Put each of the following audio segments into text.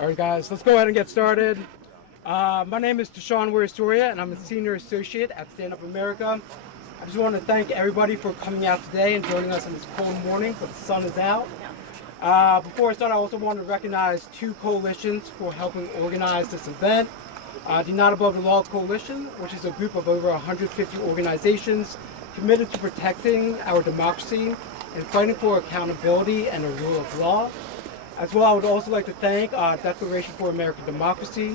All right, guys, let's go ahead and get started. My name is Deshaun Waristoria, and I'm a senior associate at Stand Up America. I just want to thank everybody for coming out today and joining us on this cold morning, but the sun is out. Before I start, I also want to recognize two coalitions for helping organize this event. The Not Above the Law Coalition, which is a group of over 150 organizations committed to protecting our democracy and fighting for accountability and the rule of law. As well, I would also like to thank Declaration for American Democracy,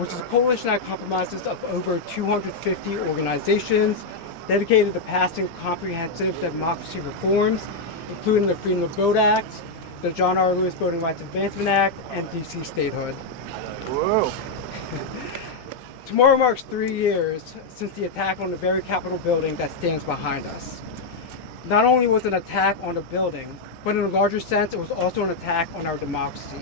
which is a coalition that comprises of over 250 organizations dedicated to passing comprehensive democracy reforms, including the Freedom of Vote Act, the John R. Lewis Voting Rights Advancement Act, and DC statehood. Whoa. Tomorrow marks 3 years since the attack on the very Capitol building that stands behind us. Not only was it an attack on the building, but in a larger sense, it was also an attack on our democracy.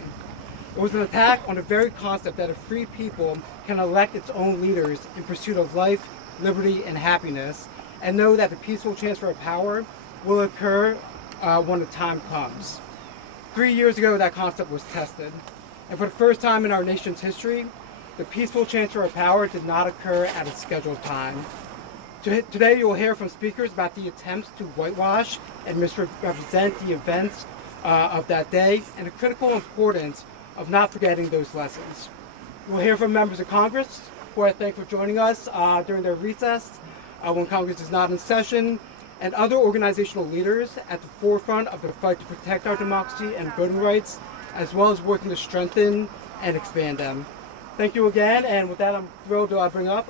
It was an attack on the very concept that a free people can elect its own leaders in pursuit of life, liberty, and happiness, and know that the peaceful transfer of power will occur when the time comes. 3 years ago, that concept was tested. And for the first time in our nation's history, the peaceful transfer of power did not occur at a scheduled time. Today you will hear from speakers about the attempts to whitewash and misrepresent the events of that day and the critical importance of not forgetting those lessons. We'll hear from members of Congress, who I thank for joining us during their recess when Congress is not in session, and other organizational leaders at the forefront of the fight to protect our democracy and voting rights, as well as working to strengthen and expand them. Thank you again, and with that I'm thrilled to bring up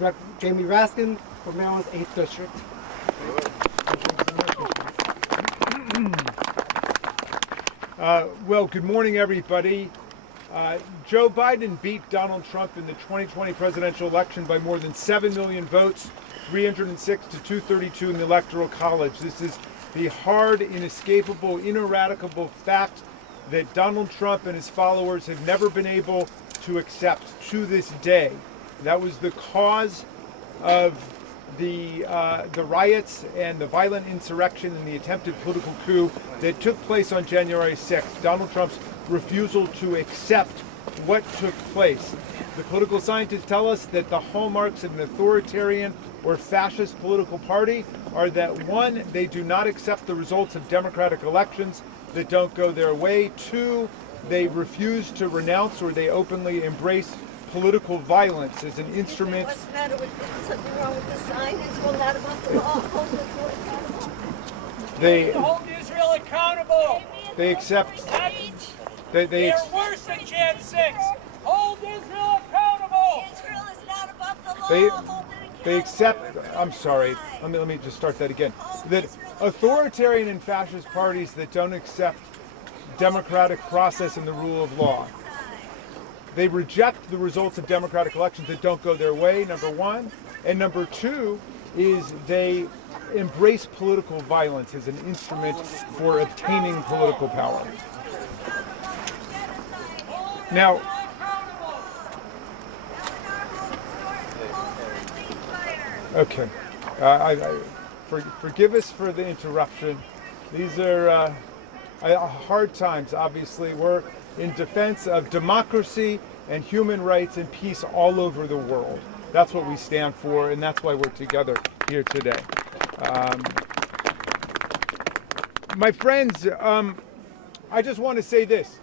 Rep. Jamie Raskin from Maryland's 8th District. Well, good morning, everybody. Joe Biden beat Donald Trump in the 2020 presidential election by more than 7 million votes, 306 to 232 in the Electoral College. This is the hard, inescapable, ineradicable fact that Donald Trump and his followers have never been able to accept to this day. That was the cause of the riots and the violent insurrection and the attempted political coup that took place on January 6th. Donald Trump's refusal to accept what took place. The political scientists tell us that the hallmarks of an authoritarian or fascist political party are that 1, they do not accept the results of democratic elections that don't go their way. 2, they refuse to renounce or they openly embrace political violence as an instrument. What's the matter with something wrong with the sign? It's well not about the law. Hold Israel accountable. They hold Israel accountable. They accept. They're worse than Jan 6. Hold Israel accountable. Israel is not about the law. Hold it They accept. I'm sorry. Let me just start that again. That authoritarian and fascist parties that don't accept democratic process and the rule of law. They reject the results of democratic elections that don't go their way, number 1. And number 2 is they embrace political violence as an instrument for obtaining political power. Now, okay, forgive us for the interruption. These are hard times, obviously. We're in defense of democracy and human rights and peace all over the world. That's what we stand for, and that's why we're together here today. My friends, I just want to say this.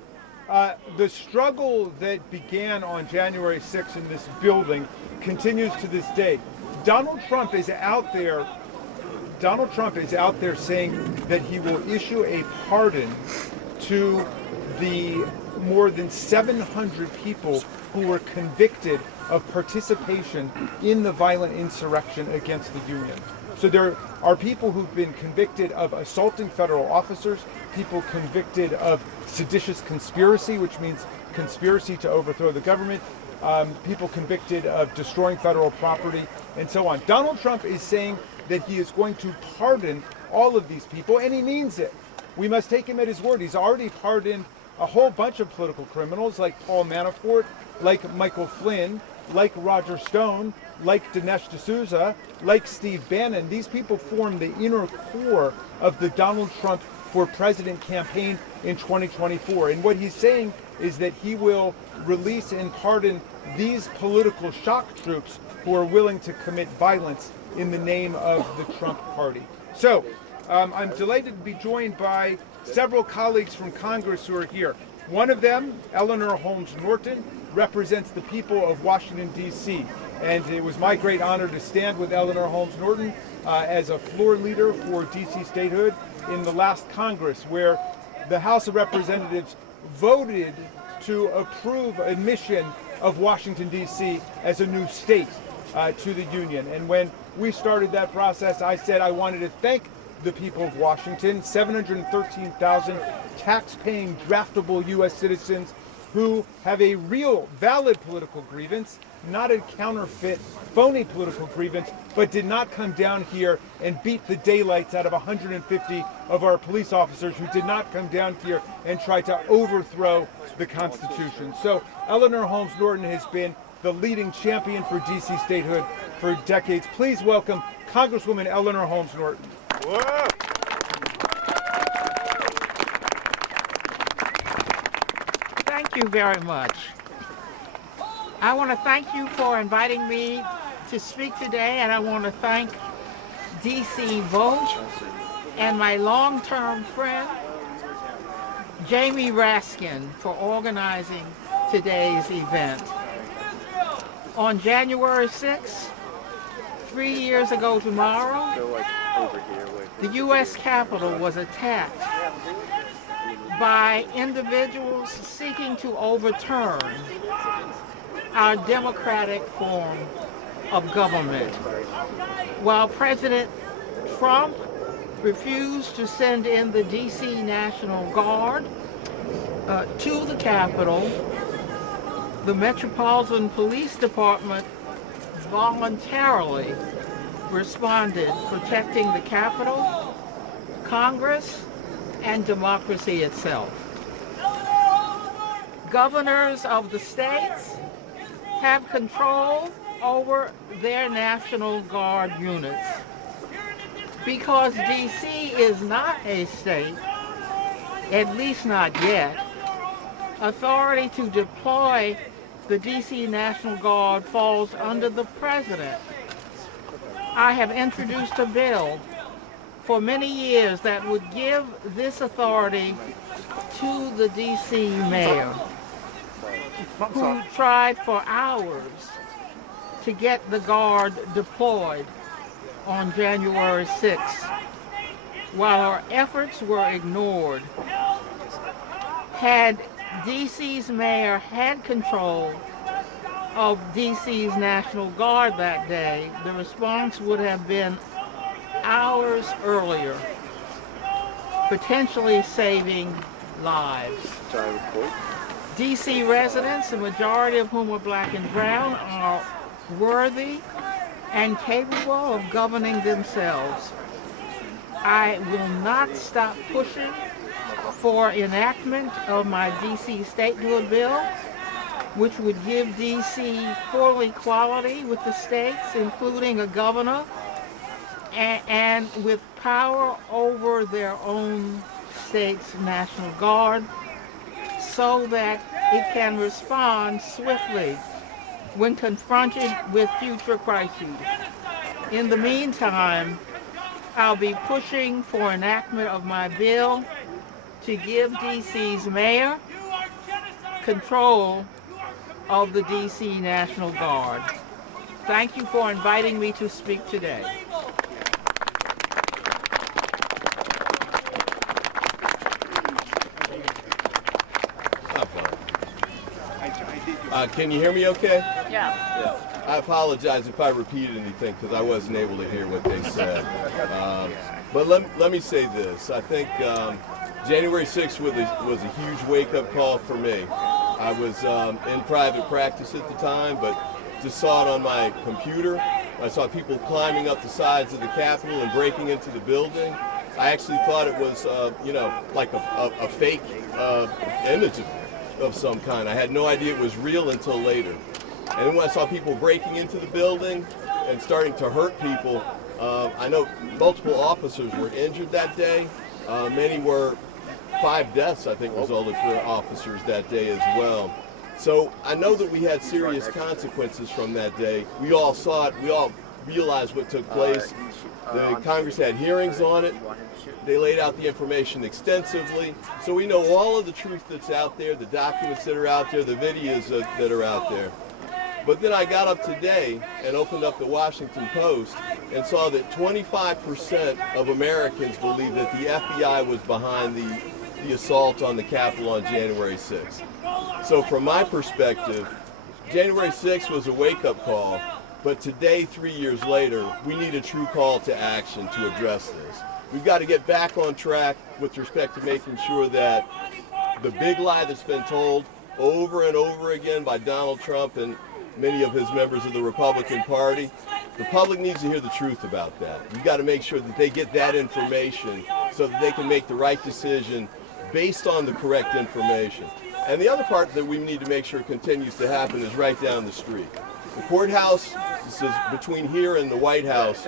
The struggle that began on January 6th in this building continues to this day. Donald Trump is out there saying that he will issue a pardon to the more than 700 people who were convicted of participation in the violent insurrection against the Union. So there are people who've been convicted of assaulting federal officers, people convicted of seditious conspiracy, which means conspiracy to overthrow the government, people convicted of destroying federal property, and so on. Donald Trump is saying that he is going to pardon all of these people, and he means it. We must take him at his word. He's already pardoned a whole bunch of political criminals like Paul Manafort, like Michael Flynn, like Roger Stone, like Dinesh D'Souza, like Steve Bannon. These people form the inner core of the Donald Trump for President campaign in 2024. And what he's saying is that he will release and pardon these political shock troops who are willing to commit violence in the name of the Trump party. So I'm delighted to be joined by several colleagues from Congress who are here. One of them, Eleanor Holmes Norton, represents the people of Washington, D.C. And it was my great honor to stand with Eleanor Holmes Norton as a floor leader for D.C. statehood in the last Congress, where the House of Representatives voted to approve admission of Washington, D.C. as a new state to the Union. And when we started that process, I said I wanted to thank the people of Washington, 713,000 tax-paying, draftable U.S. citizens who have a real, valid political grievance, not a counterfeit, phony political grievance, but did not come down here and beat the daylights out of 150 of our police officers who did not come down here and try to overthrow the Constitution. So Eleanor Holmes Norton has been the leading champion for D.C. statehood for decades. Please welcome Congresswoman Eleanor Holmes Norton. Whoa. Thank you very much. I want to thank you for inviting me to speak today, and I want to thank DC Vote and my long-term friend, Jamie Raskin, for organizing today's event. On January 6th, 3 years ago tomorrow, the U.S. Capitol was attacked by individuals seeking to overturn our democratic form of government. While President Trump refused to send in the D.C. National Guard to the Capitol, the Metropolitan Police Department voluntarily responded, protecting the Capitol, Congress, and democracy itself. Governors of the states have control over their National Guard units. Because D.C. is not a state, at least not yet, authority to deploy the D.C. National Guard falls under the President. I have introduced a bill for many years that would give this authority to the D.C. mayor, who tried for hours to get the Guard deployed on January 6th. While our efforts were ignored, had D.C.'s mayor had control of D.C.'s National Guard that day, the response would have been hours earlier, potentially saving lives. D.C. residents, the majority of whom are black and brown, are worthy and capable of governing themselves. I will not stop pushing for enactment of my D.C. statehood bill, which would give D.C. full equality with the states, including a governor, and with power over their own state's National Guard, so that it can respond swiftly when confronted with future crises. In the meantime, I'll be pushing for enactment of my bill to give D.C.'s mayor control of the D.C. National Guard. Thank you for inviting me to speak today. Can you hear me okay? Yeah. I apologize if I repeated anything because I wasn't able to hear what they said. But let me say this. I think January 6th was a huge wake-up call for me. I was in private practice at the time, but just saw it on my computer. I saw people climbing up the sides of the Capitol and breaking into the building. I actually thought it was, like a fake image of some kind. I had no idea it was real until later. And then when I saw people breaking into the building and starting to hurt people, I know multiple officers were injured that day. Many were 5 deaths, I think, resulted for officers that day as well. So I know that we had serious consequences from that day. We all saw it. We all realized what took place. The Congress had hearings on it. They laid out the information extensively. So we know all of the truth that's out there, the documents that are out there, the videos that are out there. But then I got up today and opened up the Washington Post and saw that 25% of Americans believe that the FBI was behind the assault on the Capitol on January 6th. So from my perspective, January 6th was a wake-up call, but today, 3 years later, we need a true call to action to address this. We've got to get back on track with respect to making sure that the big lie that's been told over and over again by Donald Trump and many of his members of the Republican Party, the public needs to hear the truth about that. We've got to make sure that they get that information so that they can make the right decision based on the correct information. And the other part that we need to make sure continues to happen is right down the street. The courthouse, this is between here and the White House,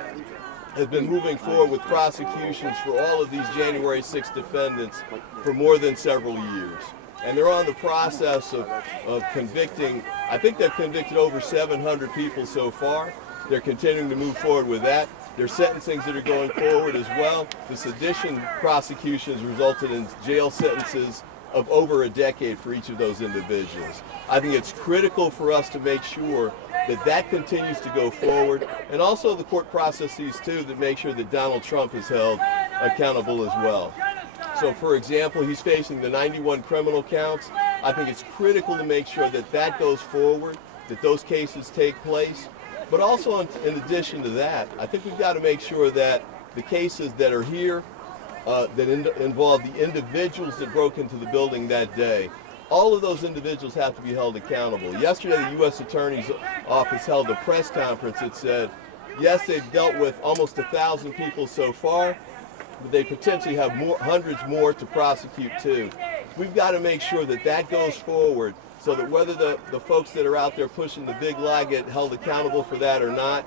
has been moving forward with prosecutions for all of these January 6 defendants for more than several years. And they're on the process of convicting, I think they've convicted over 700 people so far. They're continuing to move forward with that. There's sentencings that are going forward as well. The sedition prosecutions resulted in jail sentences of over a decade for each of those individuals. I think it's critical for us to make sure that that continues to go forward, and also the court processes too that make sure that Donald Trump is held accountable as well. So for example, he's facing the 91 criminal counts. I think it's critical to make sure that that goes forward, that those cases take place. But also in addition to that, I think we've got to make sure that the cases that are here that involve the individuals that broke into the building that day, all of those individuals have to be held accountable. Yesterday, the U.S. Attorney's Office held a press conference that said, yes, they've dealt with almost 1,000 people so far, but they potentially have hundreds more to prosecute too. We've got to make sure that that goes forward so that whether the folks that are out there pushing the big lie get held accountable for that or not,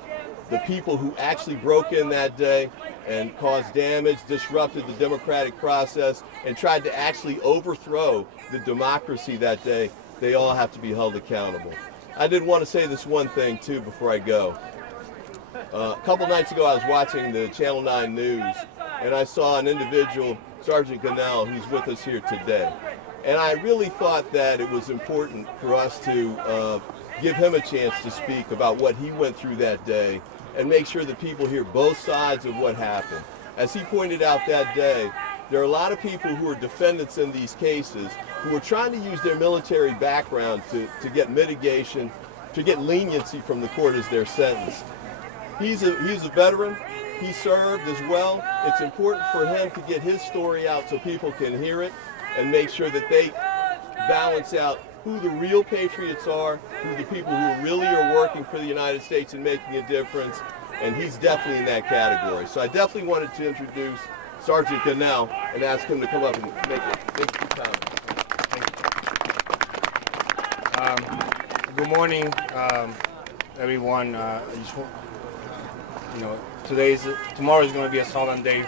the people who actually broke in that day and caused damage, disrupted the democratic process, and tried to actually overthrow the democracy that day, they all have to be held accountable. I did want to say this one thing too before I go. A couple nights ago I was watching the Channel 9 News and I saw an individual, Sergeant Gunnell, who's with us here today. And I really thought that it was important for us to give him a chance to speak about what he went through that day and make sure that people hear both sides of what happened. As he pointed out that day, there are a lot of people who are defendants in these cases who are trying to use their military background to get mitigation, to get leniency from the court as their sentence. He's a veteran. He served as well. It's important for him to get his story out so people can hear it and make sure that they balance out who the real patriots are, who the people who really are working for the United States and making a difference, and he's definitely in that category. So I definitely wanted to introduce Sergeant Gunnell and ask him to come up and make a few comments. Good morning, everyone. Tomorrow is going to be a solemn day,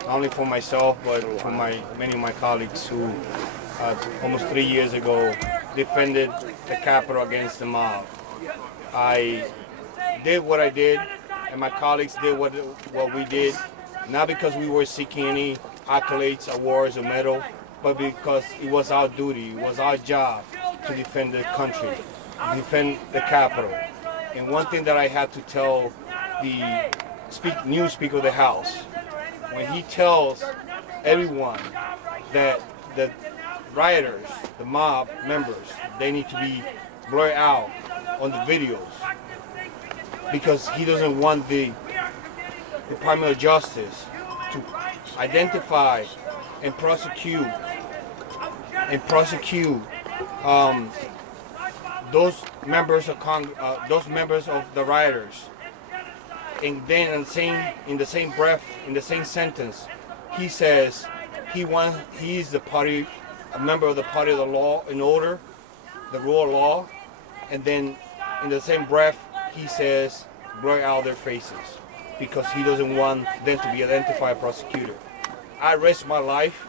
not only for myself, but for many of my colleagues who almost 3 years ago defended the Capitol against the mob. I did what I did, and my colleagues did what we did, not because we were seeking any accolades, awards, or medal, but because it was our duty, it was our job to defend the country, to defend the Capitol. And one thing that I had to tell the new Speaker of the House, when he tells everyone that the rioters, the mob members, they need to be blurred out on the videos because he doesn't want the Department of Justice to identify and prosecute those members of the rioters. And then in the same breath, in the same sentence, he says he's a member of the party of the law and order, the rule of law, and then in the same breath he says blur out their faces because he doesn't want them to be identified prosecuted. I risked my life,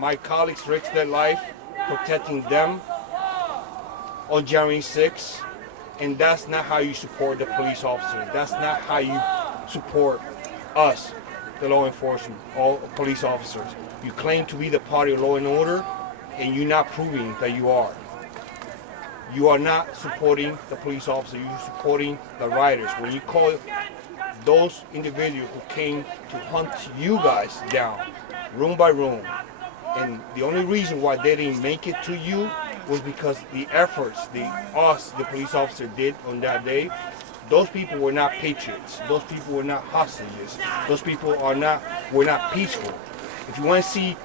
My colleagues risked their life protecting them on January 6th, and that's not how you support the police officers. That's not how you support us, the law enforcement, all police officers. You claim to be the party of law and order, and you're not proving that you are. You are not supporting the police officer, you're supporting the rioters. When you call those individuals who came to hunt you guys down, room by room, and the only reason why they didn't make it to you was because the efforts the police officer did on that day, those people were not patriots. Those people were not hostages. Those people were not peaceful. If you want to see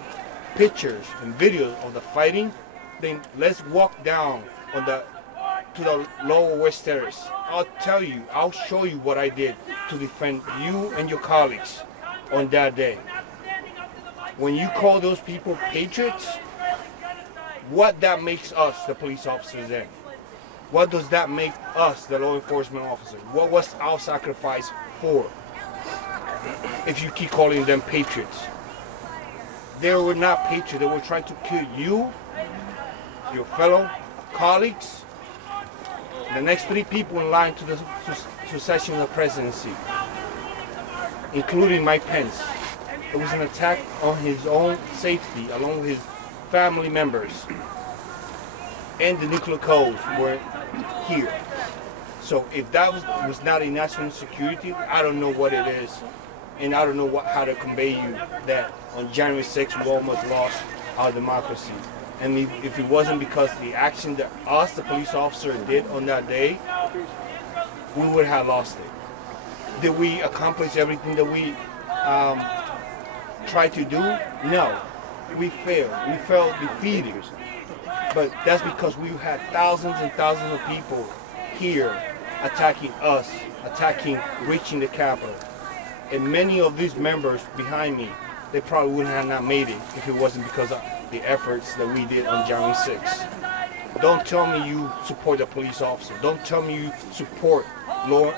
pictures and videos of the fighting, then let's walk down to the lower West Terrace. I'll show you what I did to defend you and your colleagues on that day. When you call those people patriots, what that makes us, the police officers, then? What does that make us, the law enforcement officers? What was our sacrifice for? If you keep calling them patriots. They were not patriots. They were trying to kill you, your fellow colleagues, the next 3 people in line to the succession of the presidency, including Mike Pence. It was an attack on his own safety, along with his family members. And the nuclear codes were here. So if that was not a national security, I don't know what it is. And I don't know how to convey you that on January 6th we almost lost our democracy. And if it wasn't because the action that us, the police officer, did on that day, we would have lost it. Did we accomplish everything that we tried to do? No. We failed. We felt defeated. But that's because we had thousands and thousands of people here attacking us, reaching the Capitol. And many of these members behind me, they probably wouldn't have not made it if it wasn't because of the efforts that we did on January 6th. Don't tell me you support the police officer. Don't tell me you support law.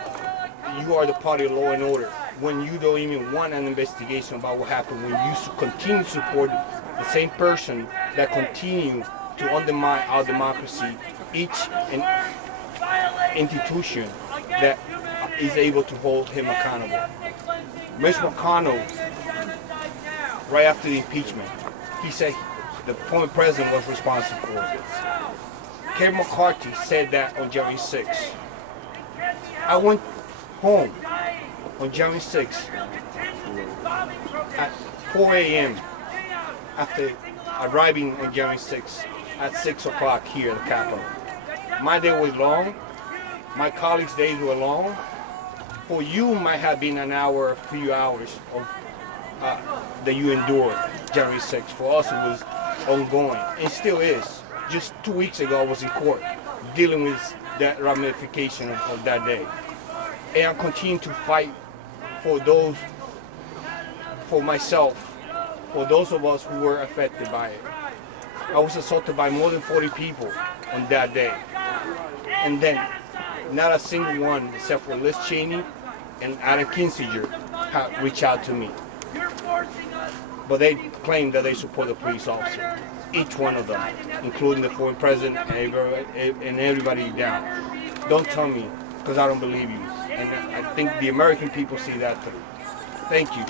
You are the party of law and order when you don't even want an investigation about what happened, when you continue to support the same person that continue to undermine our democracy, each institution that is able to hold him accountable. Mitch McConnell, right after the impeachment, he said the former president was responsible for it. Kevin McCarthy said that on January 6th. I went home on January 6th at 4 a.m. after arriving on January 6th at 6 o'clock here at the Capitol. My day was long. My colleagues' days were long. For you, might have been an hour, a few hours of that you endured January 6th. For us, it was ongoing, and still is. Just 2 weeks ago, I was in court dealing with that ramification of that day. And I continue to fight for those, for myself, for those of us who were affected by it. I was assaulted by more than 40 people on that day. And then, not a single one, except for Liz Cheney and Adam Kinzinger, reached out to me. But they claim that they support the police officer. Each one of them, including the former president and everybody down. Don't tell me, because I don't believe you. And I think the American people see that through. Thank you.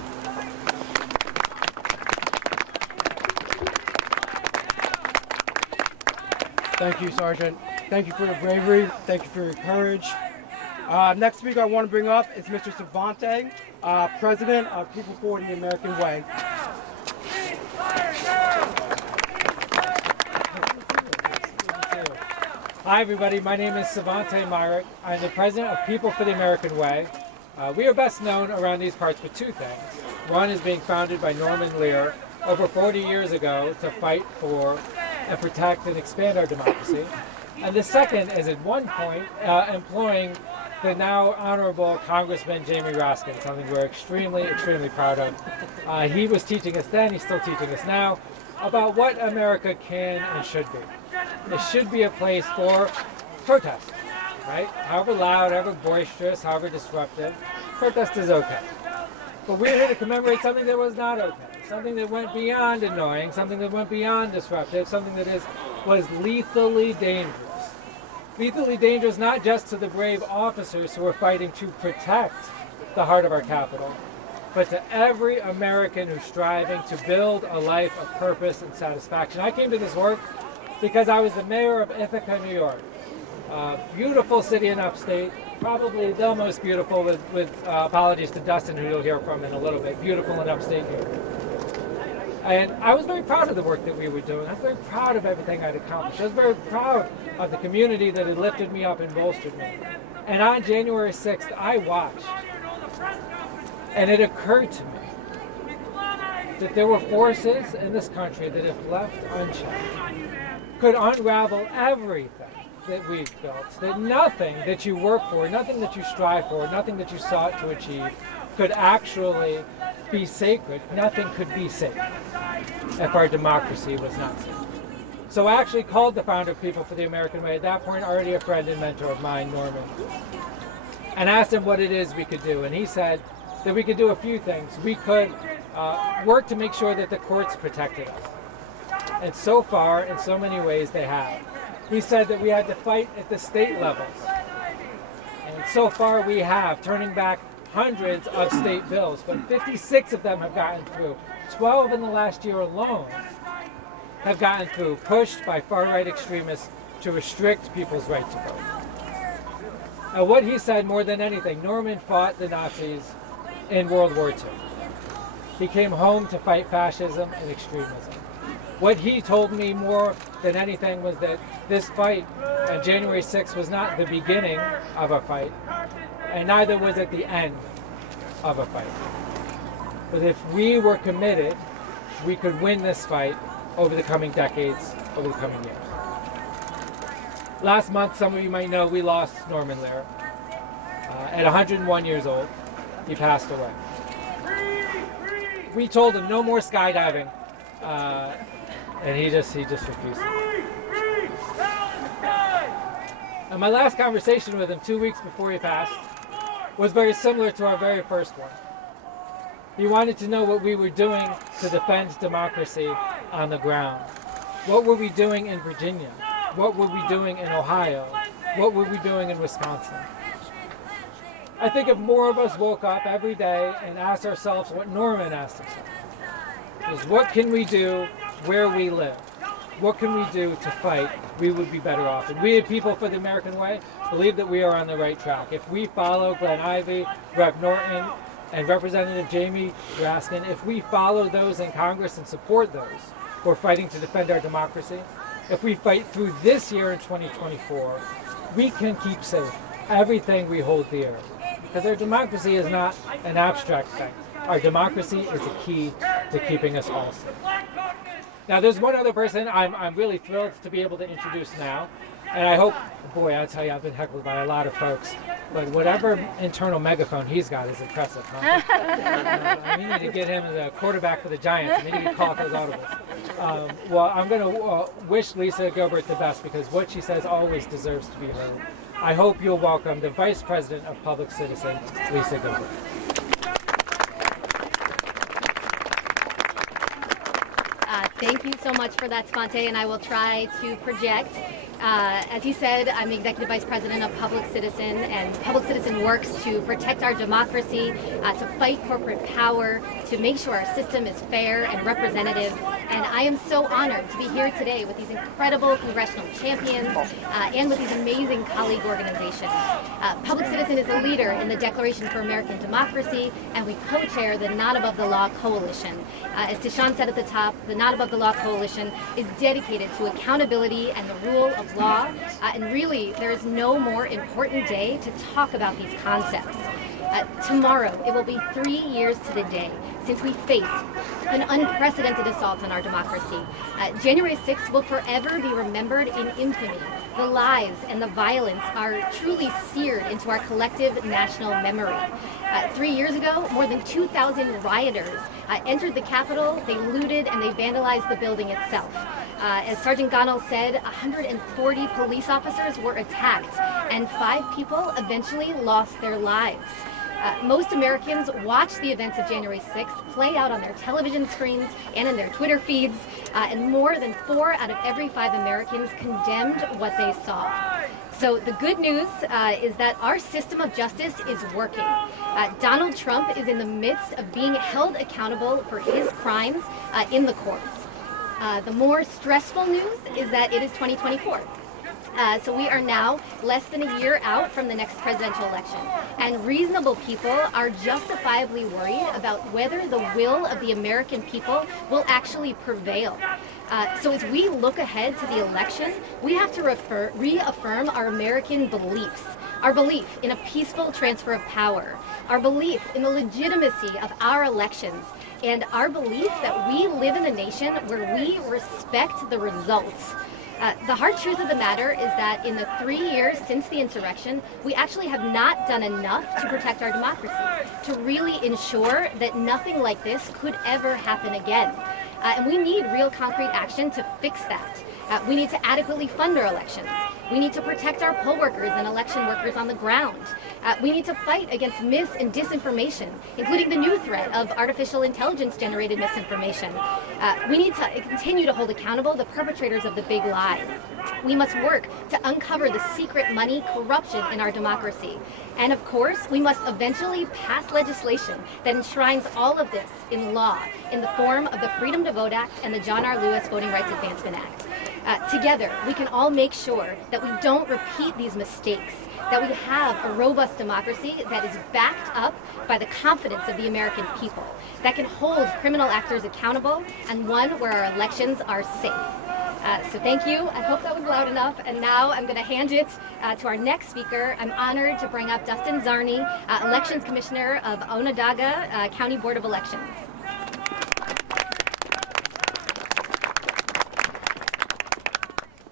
Thank you, Sergeant. Thank you for your bravery. Thank you for your courage. Next speaker I want to bring up is Mr. Savante, President of People for the American Way. Hi everybody, my name is Savante Myrick. I'm the President of People for the American Way. We are best known around these parts for 2 things. One is being founded by Norman Lear over 40 years ago to fight for and protect and expand our democracy. And the second is at one point employing the now Honorable Congressman Jamie Raskin, something we're extremely, extremely proud of. He was teaching us then, he's still teaching us now, about what America can and should be. It should be a place for protest, right? However loud, however boisterous, however disruptive, protest is okay. But we're here to commemorate something that was not okay, something that went beyond annoying, something that went beyond disruptive, something that was lethally dangerous. Lethally dangerous not just to the brave officers who are fighting to protect the heart of our capital, but to every American who's striving to build a life of purpose and satisfaction. I came to this work because I was the mayor of Ithaca, New York. Beautiful city in upstate, probably the most beautiful, with apologies to Dustin, who you'll hear from in a little bit, beautiful in upstate New York. And I was very proud of the work that we were doing. I was very proud of everything I'd accomplished. I was very proud of the community that had lifted me up and bolstered me. And on January 6th, I watched, and it occurred to me that there were forces in this country that, if left unchecked, could unravel everything that we've built, that nothing that you work for, nothing that you strive for, nothing that you sought to achieve could actually be sacred. Nothing could be sacred if our democracy was not sacred. So I actually called the founder of People for the American Way, at that point already a friend and mentor of mine, Norman, and asked him what it is we could do. And he said that we could do a few things. We could work to make sure that the courts protected us. And so far, in so many ways, they have. He said that we had to fight at the state levels. And so far we have, turning back hundreds of state bills, but 56 of them have gotten through. 12 in the last year alone have gotten through, pushed by far-right extremists to restrict people's right to vote. And what he said more than anything, Norman fought the Nazis in World War II. He came home to fight fascism and extremism. What he told me more than anything was that this fight on January 6th was not the beginning of a fight, and neither was it the end of a fight. But if we were committed, we could win this fight over the coming decades, over the coming years. Last month, some of you might know, we lost Norman Lear. At 101 years old, he passed away. We told him no more skydiving, and he just refused. And my last conversation with him 2 weeks before he passed was very similar to our very first one. He wanted to know what we were doing to defend democracy on the ground. What were we doing in Virginia? What were we doing in Ohio? What were we doing in Wisconsin? I think if more of us woke up every day and asked ourselves what Norman asked himself, is what can we do where we live? What can we do to fight? We would be better off. And we at People for the American Way believe that we are on the right track. If we follow Glenn Ivey, Rep. Norton, and Representative Jamie Raskin, if we follow those in Congress and support those who are fighting to defend our democracy, if we fight through this year in 2024, we can keep safe everything we hold dear. Because our democracy is not an abstract thing. Our democracy is the key to keeping us all safe. Now, there's one other person I'm really thrilled to be able to introduce now. And I hope, boy, I'll tell you, I've been heckled by a lot of folks. But whatever internal megaphone he's got is impressive. Huh? We need to get him as a quarterback for the Giants. And maybe he call those audibles. Well, I'm going to wish Lisa Gilbert the best, because what she says always deserves to be heard. I hope you'll welcome the Vice President of Public Citizen, Lisa Gilbert. Thank you so much for that, Sponte, and I will try to project. As he said, I'm the Executive Vice President of Public Citizen, and Public Citizen works to protect our democracy, to fight corporate power, to make sure our system is fair and representative. And I am so honored to be here today with these incredible congressional champions and with these amazing colleague organizations. Public Citizen is a leader in the Declaration for American Democracy, and we co-chair the Not Above the Law Coalition. As Tishan said at the top, the Not Above the Law Coalition is dedicated to accountability and the rule of law, and really there is no more important day to talk about these concepts. Tomorrow, it will be 3 years to the day since we faced an unprecedented assault on our democracy. January 6th will forever be remembered in infamy. The lies and the violence are truly seared into our collective national memory. 3 years ago, more than 2,000 rioters entered the Capitol, they looted and they vandalized the building itself. As Sergeant Gonal said, 140 police officers were attacked and 5 people eventually lost their lives. Most Americans watch the events of January 6th play out on their television screens and in their Twitter feeds, and more than 4 out of every 5 Americans condemned what they saw. So the good news is that our system of justice is working. Donald Trump is in the midst of being held accountable for his crimes in the courts. The more stressful news is that it is 2024. So we are now less than a year out from the next presidential election, and reasonable people are justifiably worried about whether the will of the American people will actually prevail. So as we look ahead to the election, we have to reaffirm our American beliefs, our belief in a peaceful transfer of power, our belief in the legitimacy of our elections, and our belief that we live in a nation where we respect the results. The hard truth of the matter is that in the 3 years since the insurrection, we actually have not done enough to protect our democracy, to really ensure that nothing like this could ever happen again. And we need real concrete action to fix that. We need to adequately fund our elections. We need to protect our poll workers and election workers on the ground. We need to fight against mis and disinformation, including the new threat of artificial intelligence-generated misinformation. We need to continue to hold accountable the perpetrators of the big lie. We must work to uncover the secret money corruption in our democracy. And of course, we must eventually pass legislation that enshrines all of this in law in the form of the Freedom to Vote Act and the John R. Lewis Voting Rights Advancement Act. Together, we can all make sure that we don't repeat these mistakes, that we have a robust democracy that is backed up by the confidence of the American people, that can hold criminal actors accountable, and one where our elections are safe. So thank you. I hope that was loud enough. And now I'm going to hand it to our next speaker. I'm honored to bring up Dustin Czarny, Elections Commissioner of Onondaga County Board of Elections.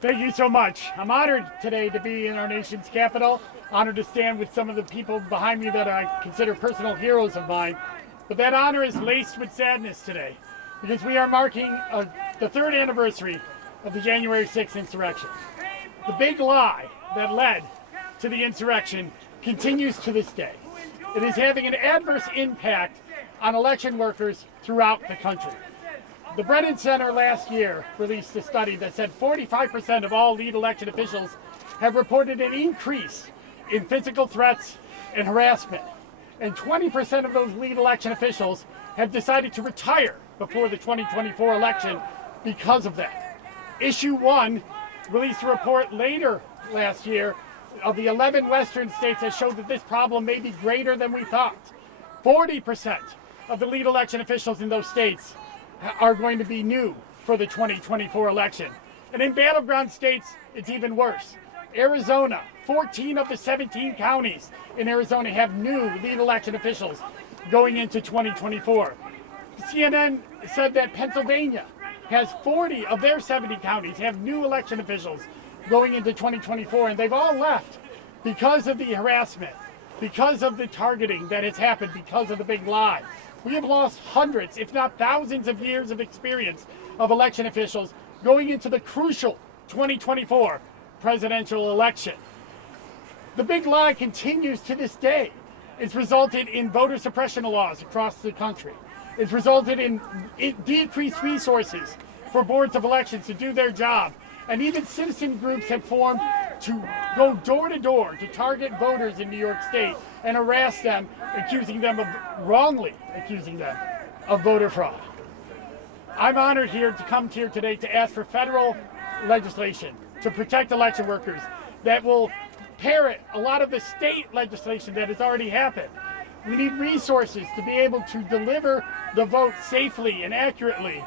Thank you so much. I'm honored today to be in our nation's capital, honored to stand with some of the people behind me that I consider personal heroes of mine. But that honor is laced with sadness today, because we are marking the 3rd anniversary of the January 6th insurrection. The big lie that led to the insurrection continues to this day. It is having an adverse impact on election workers throughout the country. The Brennan Center last year released a study that said 45% of all lead election officials have reported an increase in physical threats and harassment. And 20% of those lead election officials have decided to retire before the 2024 election because of that. Issue 1 released a report later last year of the 11 Western states that showed that this problem may be greater than we thought. 40% of the lead election officials in those states are going to be new for the 2024 election. And in battleground states, it's even worse. Arizona, 14 of the 17 counties in Arizona have new lead election officials going into 2024. CNN said that Pennsylvania has 40 of their 70 counties have new election officials going into 2024, and they've all left because of the harassment, because of the targeting that has happened, because of the big lie. We have lost hundreds, if not thousands of years of experience of election officials going into the crucial 2024 presidential election. The big lie continues to this day. It's resulted in voter suppression laws across the country. It's resulted in decreased resources for boards of elections to do their job. And even citizen groups have formed to go door to door to target voters in New York State and harass them, wrongly accusing them of voter fraud. I'm honored here to come here today to ask for federal legislation to protect election workers that will parrot a lot of the state legislation that has already happened. We need resources to be able to deliver the vote safely and accurately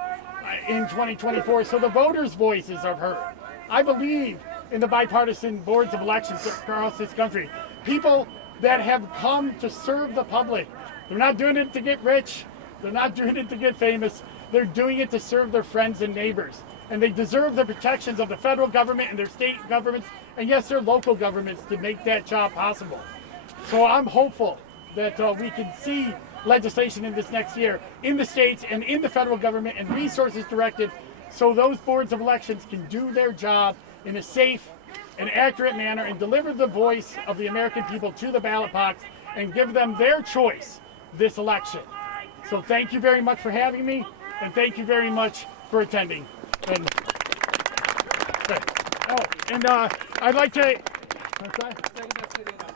in 2024 so the voters' voices are heard. I believe in the bipartisan boards of elections across this country. People that have come to serve the public. They're not doing it to get rich. They're not doing it to get famous. They're doing it to serve their friends and neighbors. And they deserve the protections of the federal government and their state governments, and yes, their local governments, to make that job possible. So I'm hopeful that we can see legislation in this next year in the states and in the federal government and resources directed so those boards of elections can do their job in a safe and accurate manner and deliver the voice of the American people to the ballot box and give them their choice this election. So thank you very much for having me, and thank you very much for attending. And I'd like to.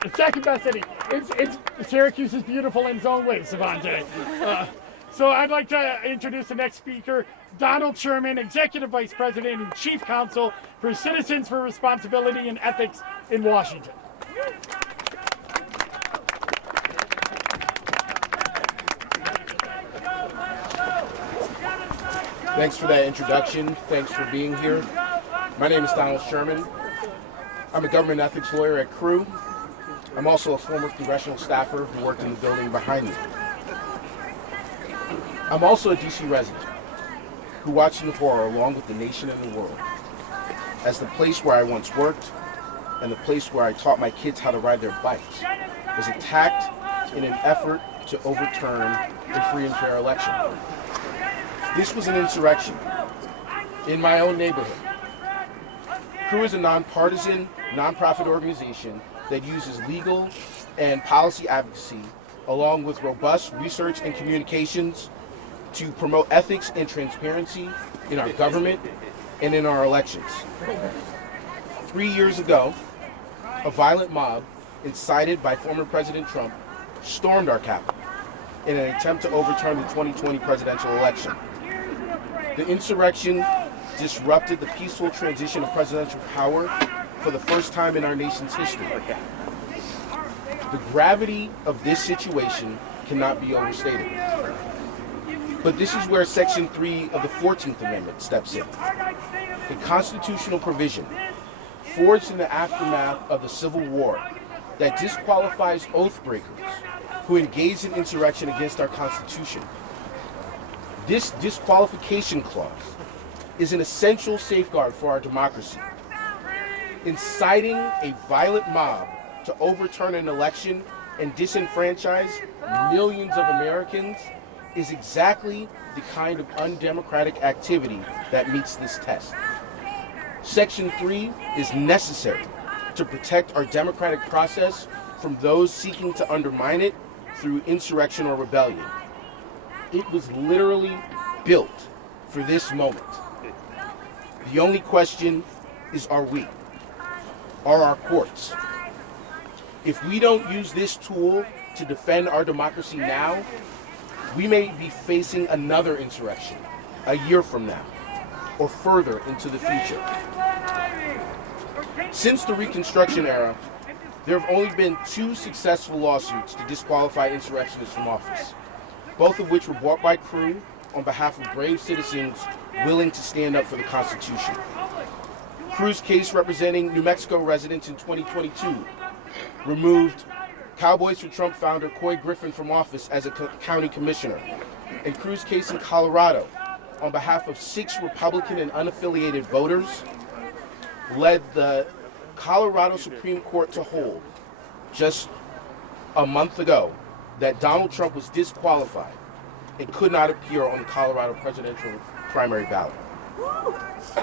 The second best city. Syracuse is beautiful in its own way, Savante. So I'd like to introduce the next speaker, Donald Sherman, Executive Vice President and Chief Counsel for Citizens for Responsibility and Ethics in Washington. Thanks for that introduction. Thanks for being here. My name is Donald Sherman. I'm a government ethics lawyer at Crew. I'm also a former congressional staffer who worked in the building behind me. I'm also a DC resident who watched in horror along with the nation and the world as the place where I once worked and the place where I taught my kids how to ride their bikes was attacked in an effort to overturn a free and fair election. This was an insurrection in my own neighborhood. Crew is a nonpartisan, nonprofit organization that uses legal and policy advocacy along with robust research and communications to promote ethics and transparency in our government and in our elections. 3 years ago, a violent mob incited by former President Trump stormed our Capitol in an attempt to overturn the 2020 presidential election. The insurrection disrupted the peaceful transition of presidential power for the first time in our nation's history. The gravity of this situation cannot be overstated. But this is where Section 3 of the 14th Amendment steps in. A constitutional provision forged in the aftermath of the Civil War that disqualifies oath breakers who engaged in insurrection against our Constitution. This disqualification clause is an essential safeguard for our democracy. Inciting a violent mob to overturn an election and disenfranchise millions of Americans is exactly the kind of undemocratic activity that meets this test. Section 3 is necessary to protect our democratic process from those seeking to undermine it through insurrection or rebellion. It was literally built for this moment. The only question is, are we? Are our courts? If we don't use this tool to defend our democracy now, we may be facing another insurrection a year from now or further into the future. Since the Reconstruction era, there have only been 2 successful lawsuits to disqualify insurrectionists from office, both of which were brought by Crew on behalf of brave citizens willing to stand up for the Constitution. Crew's case representing New Mexico residents in 2022 removed Cowboys for Trump founder Coy Griffin from office as a county commissioner. And Crew's case in Colorado, on behalf of 6 Republican and unaffiliated voters, led the Colorado Supreme Court to hold just a month ago that Donald Trump was disqualified and could not appear on the Colorado presidential primary ballot.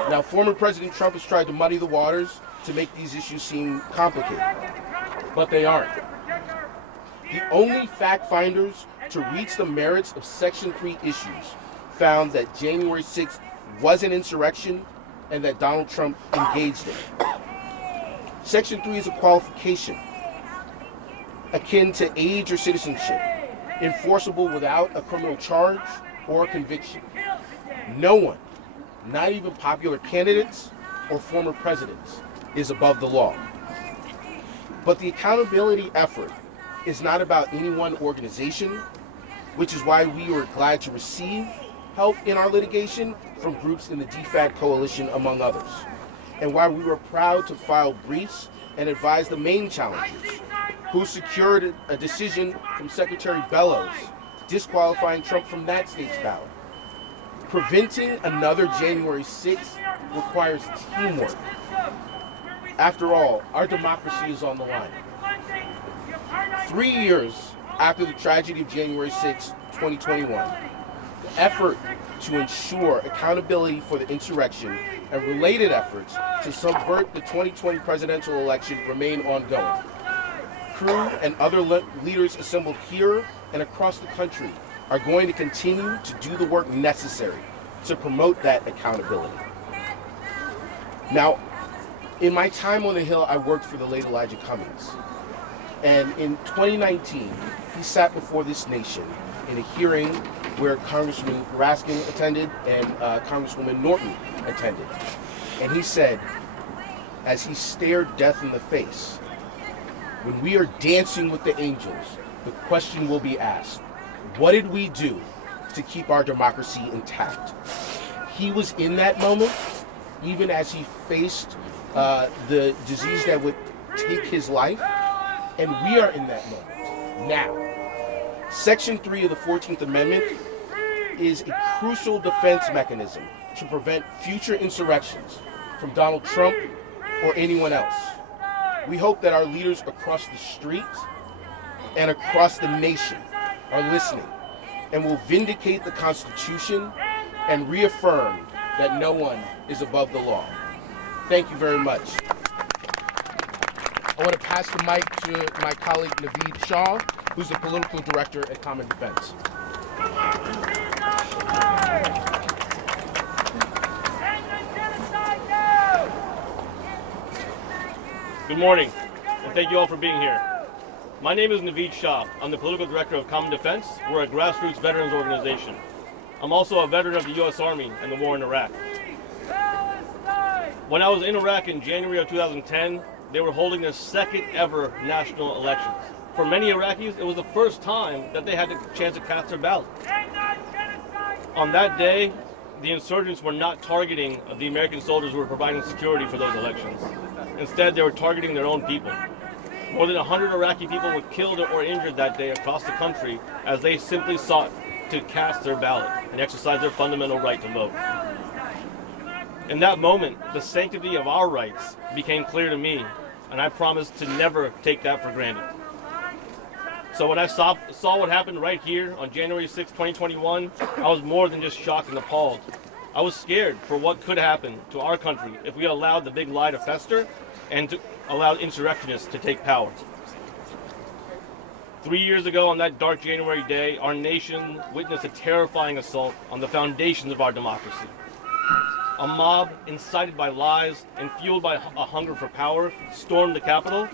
Now, former President Trump has tried to muddy the waters to make these issues seem complicated, but they aren't. The only fact finders to reach the merits of Section 3 issues found that January 6th was an insurrection and that Donald Trump engaged in it. Section 3 is a qualification akin to age or citizenship, enforceable without a criminal charge or conviction. No one, not even popular candidates or former presidents, is above the law. But the accountability effort is not about any one organization, which is why we were glad to receive help in our litigation from groups in the DFAD coalition, among others, and why we were proud to file briefs and advise the main challengers, who secured a decision from Secretary Bellows disqualifying Trump from that state's ballot. Preventing another January 6th requires teamwork. After all, our democracy is on the line. 3 years after the tragedy of January 6, 2021, the effort to ensure accountability for the insurrection and related efforts to subvert the 2020 presidential election remain ongoing. crew and other leaders assembled here and across the country are going to continue to do the work necessary to promote that accountability. Now, in my time on the Hill, I worked for the late Elijah Cummings. And in 2019, he sat before this nation in a hearing where Congressman Raskin attended and Congresswoman Norton attended. And he said, as he stared death in the face, when we are dancing with the angels, the question will be asked, what did we do to keep our democracy intact? He was in that moment, even as he faced the disease that would take his life, and we are in that moment now. Section 3 of the 14th Amendment is a crucial defense mechanism to prevent future insurrections from Donald Trump or anyone else. We hope that our leaders across the street and across the nation are listening and will vindicate the Constitution and reaffirm that no one is above the law. Thank you very much. I want to pass the mic to my colleague Naveed Shah, who's the political director at Common Defense. Good morning, and thank you all for being here. My name is Naveed Shah. I'm the political director of Common Defense. We're a grassroots veterans organization. I'm also a veteran of the U.S. Army and the war in Iraq. When I was in Iraq in January of 2010, they were holding their second ever national elections. For many Iraqis, it was the first time that they had the chance to cast their ballot. On that day, the insurgents were not targeting the American soldiers who were providing security for those elections. Instead, they were targeting their own people. More than 100 Iraqi people were killed or injured that day across the country as they simply sought to cast their ballot and exercise their fundamental right to vote. In that moment, the sanctity of our rights became clear to me, and I promised to never take that for granted. So when I saw what happened right here on January 6, 2021, I was more than just shocked and appalled. I was scared for what could happen to our country if we allowed the big lie to fester and to allow insurrectionists to take power. 3 years ago on that dark January day, our nation witnessed a terrifying assault on the foundations of our democracy. A mob incited by lies and fueled by a hunger for power stormed the Capitol,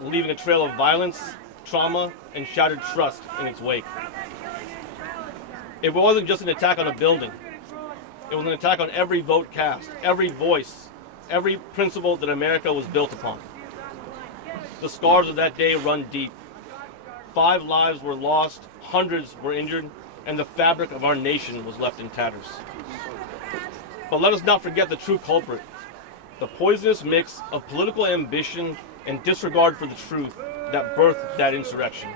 leaving a trail of violence, trauma, and shattered trust in its wake. It wasn't just an attack on a building. It was an attack on every vote cast, every voice, every principle that America was built upon. The scars of that day run deep. 5 lives were lost, hundreds were injured, and the fabric of our nation was left in tatters. But let us not forget the true culprit, the poisonous mix of political ambition and disregard for the truth that birthed that insurrection.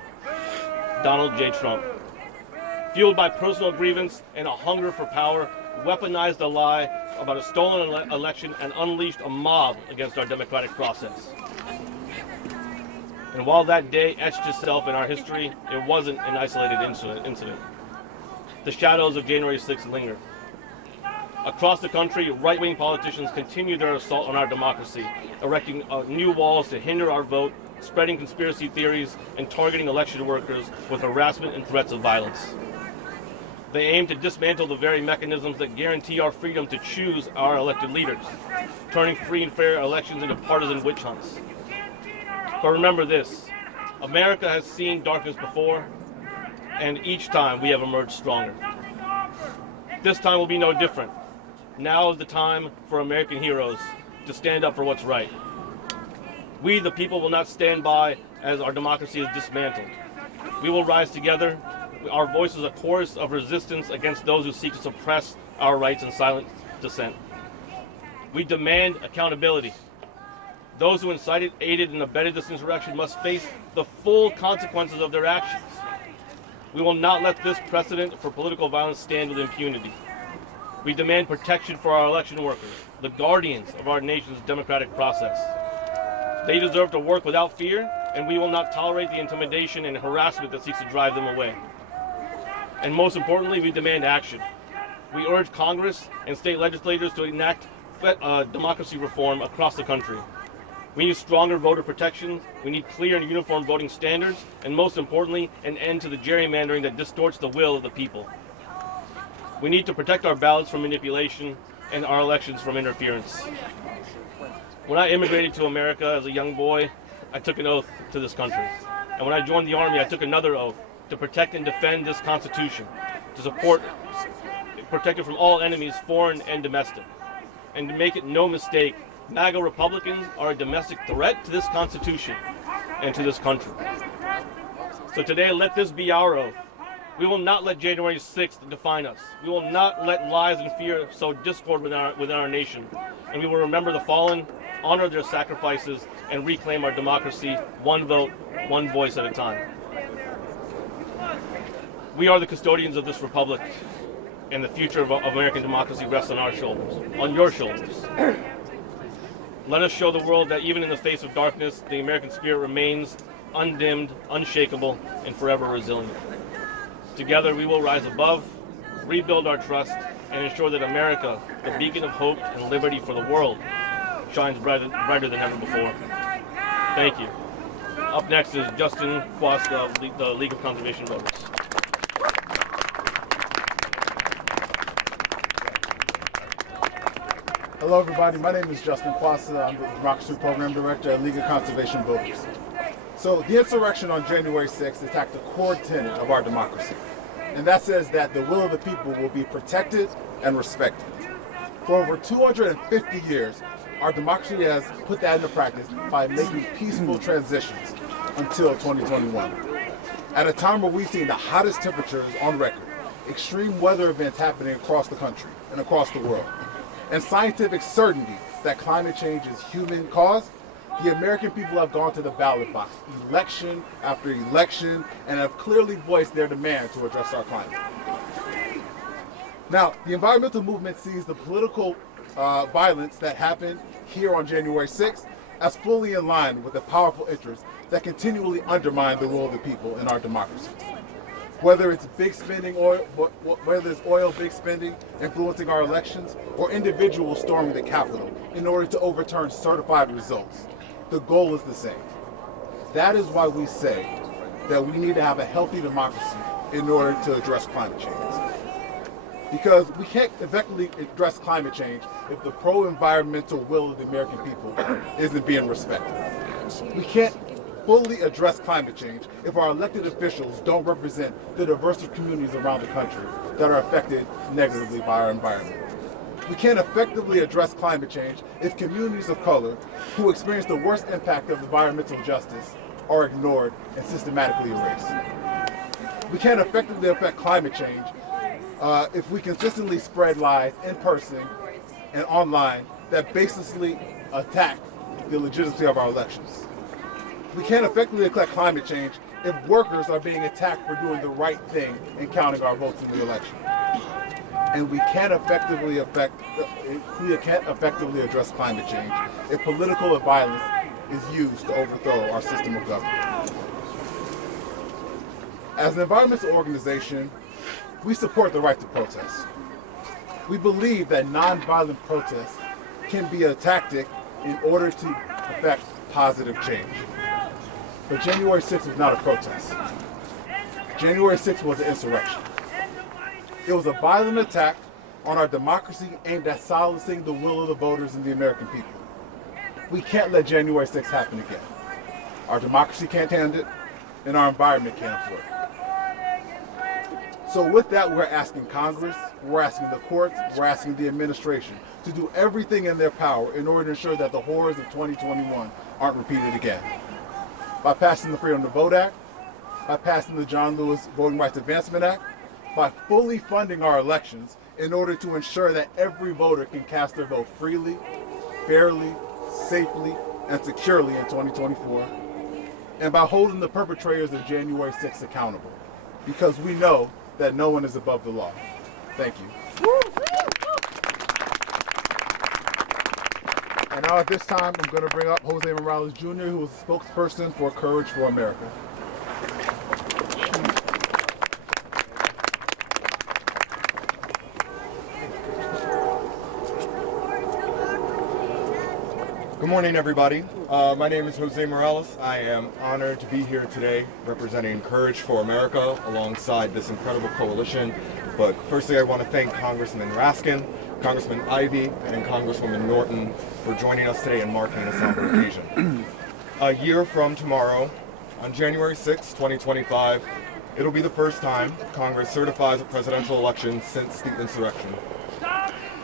Donald J. Trump. Fueled by personal grievance and a hunger for power, weaponized a lie about a stolen election and unleashed a mob against our democratic process. And while that day etched itself in our history, it wasn't an isolated incident. The shadows of January 6th linger. Across the country, right-wing politicians continue their assault on our democracy, erecting new walls to hinder our vote, spreading conspiracy theories, and targeting election workers with harassment and threats of violence. They aim to dismantle the very mechanisms that guarantee our freedom to choose our elected leaders, turning free and fair elections into partisan witch hunts. But remember this, America has seen darkness before, and each time we have emerged stronger. This time will be no different. Now is the time for American heroes to stand up for what's right. We, the people, will not stand by as our democracy is dismantled. We will rise together. Our voice is a chorus of resistance against those who seek to suppress our rights and silence dissent. We demand accountability. Those who incited, aided, and abetted this insurrection must face the full consequences of their actions. We will not let this precedent for political violence stand with impunity. We demand protection for our election workers, the guardians of our nation's democratic process. They deserve to work without fear, and we will not tolerate the intimidation and harassment that seeks to drive them away. And most importantly, we demand action. We urge Congress and state legislators to enact democracy reform across the country. We need stronger voter protections, we need clear and uniform voting standards, and most importantly, an end to the gerrymandering that distorts the will of the people. We need to protect our ballots from manipulation and our elections from interference. When I immigrated to America as a young boy, I took an oath to this country. And when I joined the Army, I took another oath to protect and defend this Constitution, to protect it from all enemies, foreign and domestic. And to make it no mistake, MAGA Republicans are a domestic threat to this Constitution and to this country. So today, let this be our oath. We will not let January 6th define us. We will not let lies and fear sow discord within our nation. And we will remember the fallen, honor their sacrifices, and reclaim our democracy, one vote, one voice at a time. We are the custodians of this republic, and the future of American democracy rests on our shoulders, on your shoulders. Let us show the world that even in the face of darkness, the American spirit remains undimmed, unshakable, and forever resilient. Together we will rise above, rebuild our trust, and ensure that America, the beacon of hope and liberty for the world, shines brighter than ever before. Thank you. Up next is Justin Quasta of the League of Conservation Voters. Hello everybody, my name is Justin Quasta. I'm the Democracy Program Director at League of Conservation Voters. So the insurrection on January 6th attacked a core tenet of our democracy. And that says that the will of the people will be protected and respected. For over 250 years, our democracy has put that into practice by making peaceful transitions until 2021. At a time where we've seen the hottest temperatures on record, extreme weather events happening across the country and across the world, and scientific certainty that climate change is human caused, the American people have gone to the ballot box, election after election, and have clearly voiced their demand to address our climate. Now, the environmental movement sees the political violence that happened here on January 6th as fully in line with the powerful interests that continually undermine the rule of the people in our democracy. Whether it's big spending oil, whether it's oil big spending influencing our elections, or individuals storming the Capitol in order to overturn certified results, the goal is the same. That is why we say that we need to have a healthy democracy in order to address climate change. Because we can't effectively address climate change if the pro-environmental will of the American people isn't being respected. We can't fully address climate change if our elected officials don't represent the diverse communities around the country that are affected negatively by our environment. We can't effectively address climate change if communities of color who experience the worst impact of environmental justice are ignored and systematically erased. We can't effectively affect climate change if we consistently spread lies in person and online that baselessly attack the legitimacy of our elections. We can't effectively affect climate change if workers are being attacked for doing the right thing and counting our votes in the election. And we can't effectively address climate change if political violence is used to overthrow our system of government. As an environmental organization, we support the right to protest. We believe that nonviolent protest can be a tactic in order to effect positive change. But January 6th was not a protest. January 6th was an insurrection. It was a violent attack on our democracy aimed at silencing the will of the voters and the American people. We can't let January 6th happen again. Our democracy can't handle it, and our environment can't afford it. So with that, we're asking Congress, we're asking the courts, we're asking the administration to do everything in their power in order to ensure that the horrors of 2021 aren't repeated again. By passing the Freedom to Vote Act, by passing the John Lewis Voting Rights Advancement Act, by fully funding our elections in order to ensure that every voter can cast their vote freely, fairly, safely, and securely in 2024, and by holding the perpetrators of January 6th accountable, because we know that no one is above the law. Thank you. And now at this time, I'm going to bring up Jose Morales Jr., who is the spokesperson for Courage for America. Good morning, everybody. My name is Jose Morales. I am honored to be here today representing Courage for America alongside this incredible coalition. But firstly, I want to thank Congressman Raskin, Congressman Ivey, and Congresswoman Norton for joining us today and marking a somber occasion. A year from tomorrow, on January 6, 2025, it'll be the first time Congress certifies a presidential election since the insurrection.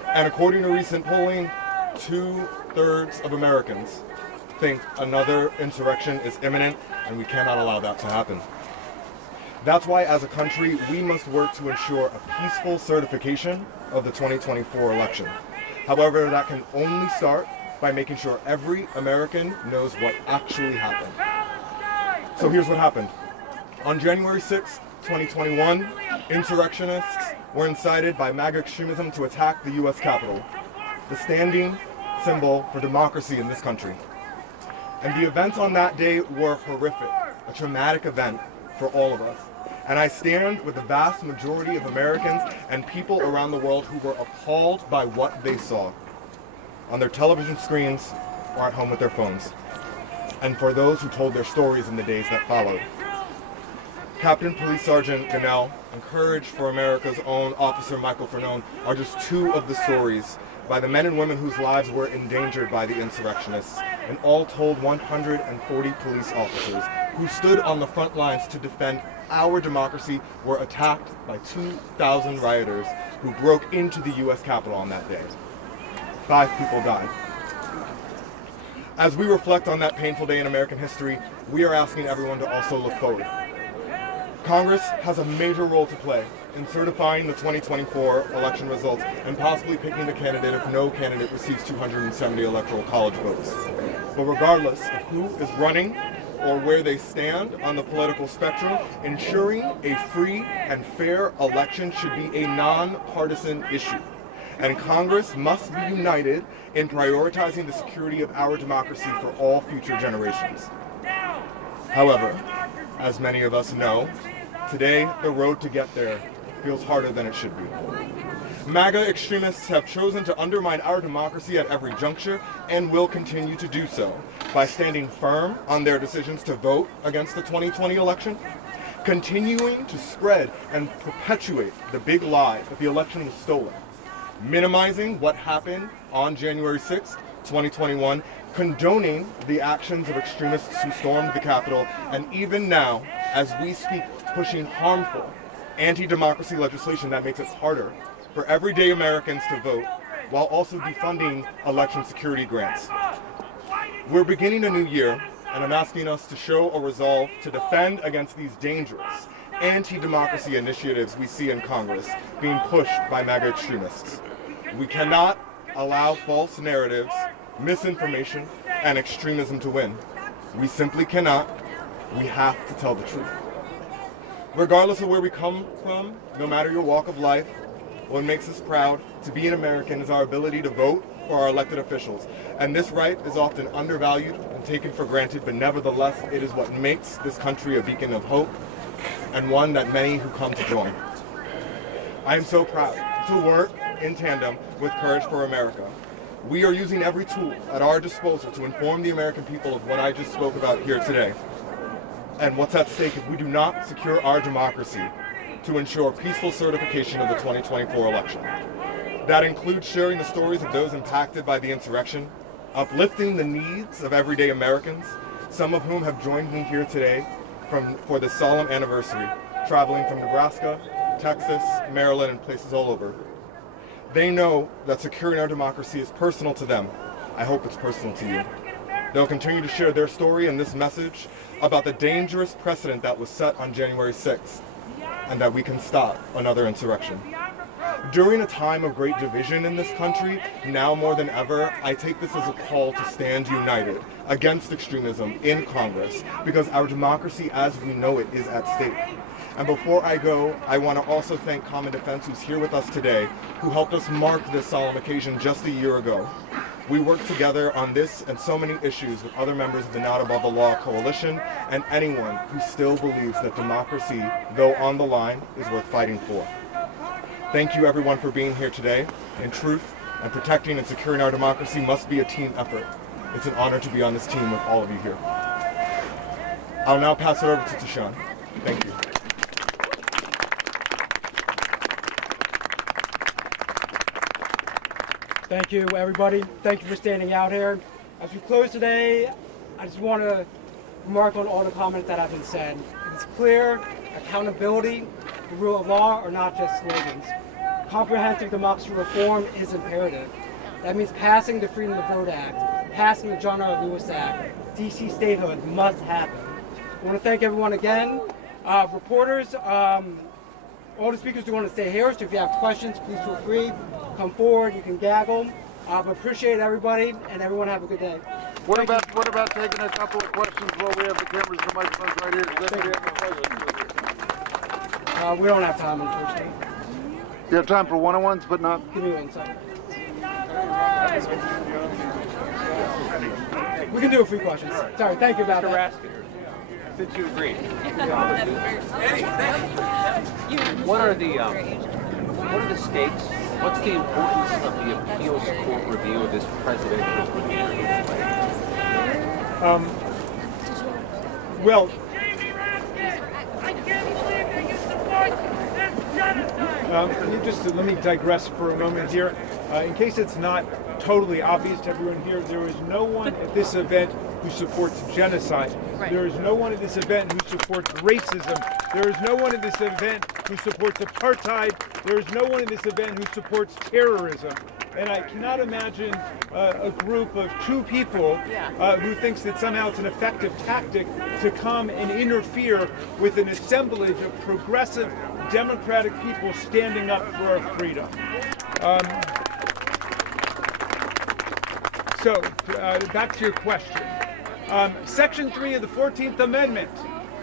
And according to recent polling, 2/3 of Americans think another insurrection is imminent, and we cannot allow that to happen. That's why, as a country, we must work to ensure a peaceful certification of the 2024 election. However, that can only start by making sure every American knows what actually happened. So here's what happened. On January 6, 2021, insurrectionists were incited by MAGA extremism to attack the U.S. Capitol, the standing symbol for democracy in this country. And the events on that day were horrific, a traumatic event for all of us. And I stand with the vast majority of Americans and people around the world who were appalled by what they saw on their television screens or at home with their phones. And for those who told their stories in the days that followed. Captain Police Sergeant Ganell and Courage for America's own Officer Michael Fernone are just two of the stories by the men and women whose lives were endangered by the insurrectionists, and all told 140 police officers who stood on the front lines to defend our democracy were attacked by 2,000 rioters who broke into the U.S. Capitol on that day. 5 people died. As we reflect on that painful day in American history, we are asking everyone to also look forward. Congress has a major role to play in certifying the 2024 election results and possibly picking the candidate if no candidate receives 270 electoral college votes. But regardless of who is running or where they stand on the political spectrum, ensuring a free and fair election should be a nonpartisan issue. And Congress must be united in prioritizing the security of our democracy for all future generations. However, as many of us know, today the road to get there feels harder than it should be. MAGA extremists have chosen to undermine our democracy at every juncture and will continue to do so by standing firm on their decisions to vote against the 2020 election, continuing to spread and perpetuate the big lie that the election was stolen, minimizing what happened on January 6, 2021, condoning the actions of extremists who stormed the Capitol, and even now, as we speak, pushing harmful anti-democracy legislation that makes it harder for everyday Americans to vote, while also defunding election security grants. We're beginning a new year, and I'm asking us to show a resolve to defend against these dangerous anti-democracy initiatives we see in Congress being pushed by MAGA extremists. We cannot allow false narratives, misinformation, and extremism to win. We simply cannot. We have to tell the truth. Regardless of where we come from, no matter your walk of life, what makes us proud to be an American is our ability to vote for our elected officials. And this right is often undervalued and taken for granted, but nevertheless, it is what makes this country a beacon of hope and one that many who come to join. I am so proud to work in tandem with Courage for America. We are using every tool at our disposal to inform the American people of what I just spoke about here today, and what's at stake if we do not secure our democracy to ensure peaceful certification of the 2024 election. That includes sharing the stories of those impacted by the insurrection, uplifting the needs of everyday Americans, some of whom have joined me here today for this solemn anniversary, traveling from Nebraska, Texas, Maryland, and places all over. They know that securing our democracy is personal to them. I hope it's personal to you. They'll continue to share their story and this message about the dangerous precedent that was set on January 6th, and that we can stop another insurrection. During a time of great division in this country, now more than ever, I take this as a call to stand united against extremism in Congress, because our democracy as we know it is at stake. And before I go, I want to also thank Common Defense, who's here with us today, who helped us mark this solemn occasion just a year ago. We worked together on this and so many issues with other members of the Not Above the Law Coalition and anyone who still believes that democracy, though on the line, is worth fighting for. Thank you everyone for being here today. In truth, and protecting and securing our democracy must be a team effort. It's an honor to be on this team with all of you here. I'll now pass it over to Tashawn. Thank you. Thank you, everybody. Thank you for standing out here. As we close today, I just want to remark on all the comments that have been said. It's clear accountability, the rule of law are not just slogans. Comprehensive democracy reform is imperative. That means passing the Freedom to Vote Act, passing the John R. Lewis Act. DC statehood must happen. I want to thank everyone again. Reporters, all the speakers do want to stay here, so if you have questions, please feel free. Come forward, you can gaggle. But appreciate everybody, and everyone have a good day. What about taking a couple of questions while we have the cameras and the microphones right here? Does anybody have any questions? We don't have time, unfortunately. You have time for one-on-ones, but not... Give me 1 second. We can do a few questions. Sorry, thank you about that. Raskin, since you agreed. What are the stakes? What's the importance of the appeals court review of this presidential review? Well, let me digress for a moment here. In case it's not totally obvious to everyone here, there is no one at this event who supports genocide. Right. There is no one at this event who supports racism. There is no one at this event who supports apartheid. There is no one at this event who supports terrorism. And I cannot imagine a group of two people who thinks that somehow it's an effective tactic to come and interfere with an assemblage of progressive, democratic people standing up for our freedom. So, back to your question. Section 3 of the 14th Amendment,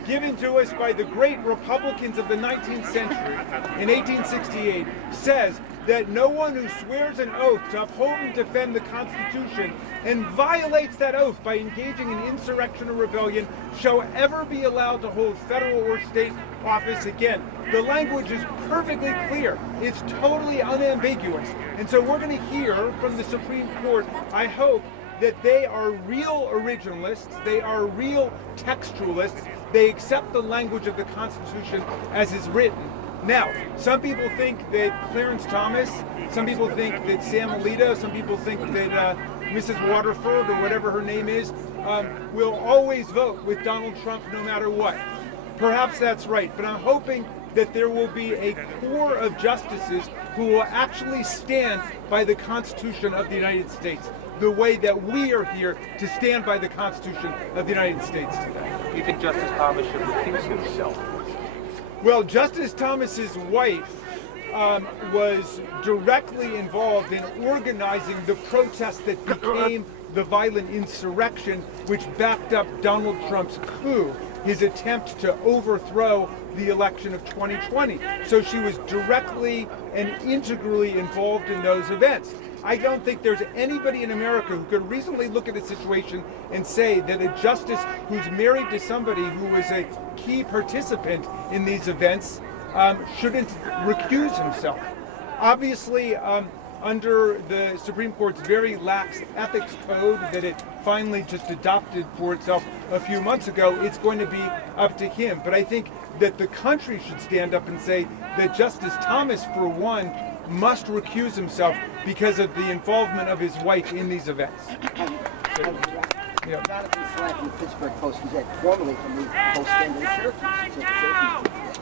given to us by the great Republicans of the 19th century in 1868, says that no one who swears an oath to uphold and defend the Constitution and violates that oath by engaging in insurrection or rebellion shall ever be allowed to hold federal or state office again. The language is perfectly clear. It's totally unambiguous. And so we're going to hear from the Supreme Court, I hope, that they are real originalists, they are real textualists, they accept the language of the Constitution as is written. Now, some people think that Clarence Thomas, some people think that Sam Alito, some people think that Mrs. Waterford, or whatever her name is, will always vote with Donald Trump no matter what. Perhaps that's right, but I'm hoping that there will be a core of justices who will actually stand by the Constitution of the United States, the way that we are here to stand by the Constitution of the United States today. Do you think Justice Thomas should recuse himself? Well, Justice Thomas's wife was directly involved in organizing the protest that became the violent insurrection which backed up Donald Trump's coup, his attempt to overthrow the election of 2020. So she was directly and integrally involved in those events. I don't think there's anybody in America who could reasonably look at a situation and say that a justice who's married to somebody who was a key participant in these events shouldn't recuse himself. Obviously, under the Supreme Court's very lax ethics code that it finally just adopted for itself a few months ago, it's going to be up to him. But I think that the country should stand up and say that Justice Thomas, for one, must recuse himself because of the involvement of his wife in these events. Jonathan Slack from the Pittsburgh Post, who's formerly from the Post-Scandal Syracuse.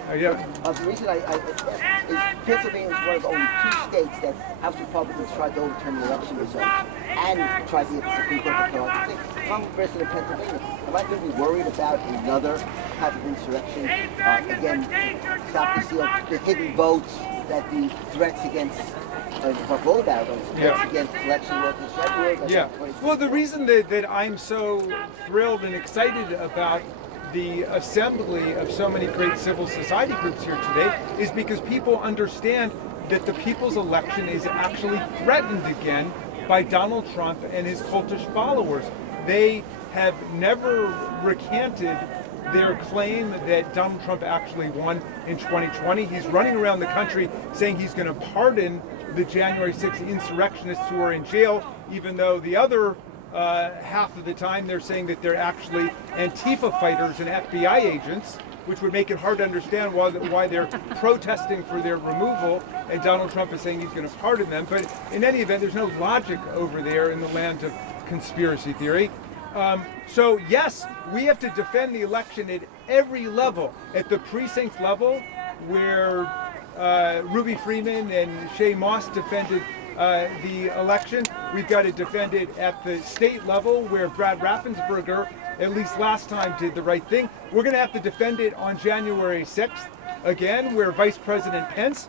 The reason I is Pennsylvania is one of only 2 states that House Republicans tried to overturn the election results and tried to get the Supreme Court to throw out. I'm a resident of Pennsylvania. Am I going to be worried about another type of insurrection? Again, stop the steal, the hidden votes, that the threats against against election workers. Well, the reason that I'm so thrilled and excited about the assembly of so many great civil society groups here today is because people understand that the people's election is actually threatened again by Donald Trump and his cultish followers. They have never recanted their claim that Donald Trump actually won in 2020. He's running around the country saying he's going to pardon the January 6th insurrectionists who are in jail, even though the other half of the time they're saying that they're actually Antifa fighters and FBI agents, which would make it hard to understand why they're protesting for their removal, and Donald Trump is saying he's going to pardon them. But in any event, there's no logic over there in the land of conspiracy theory. So yes, we have to defend the election at every level, at the precinct level, where Ruby Freeman and Shay Moss defended the election. We've got to defend it at the state level, where Brad Raffensperger, at least last time, did the right thing. We're going to have to defend it on January 6th, again, where Vice President Pence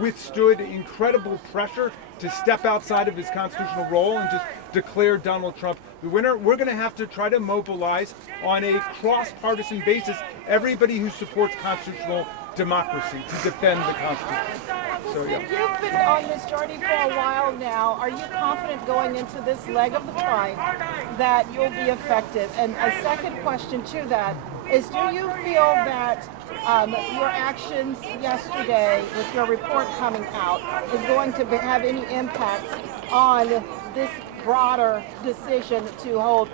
withstood incredible pressure to step outside of his constitutional role and just declare Donald Trump the winner. We're going to have to try to mobilize on a cross-partisan basis everybody who supports constitutional democracy to defend the Constitution. So, yeah. You've been on this journey for a while now. Are you confident going into this leg of the fight that you'll be effective? And a second question to that is, do you feel that your actions yesterday with your report coming out is going to have any impact on this broader decision to hold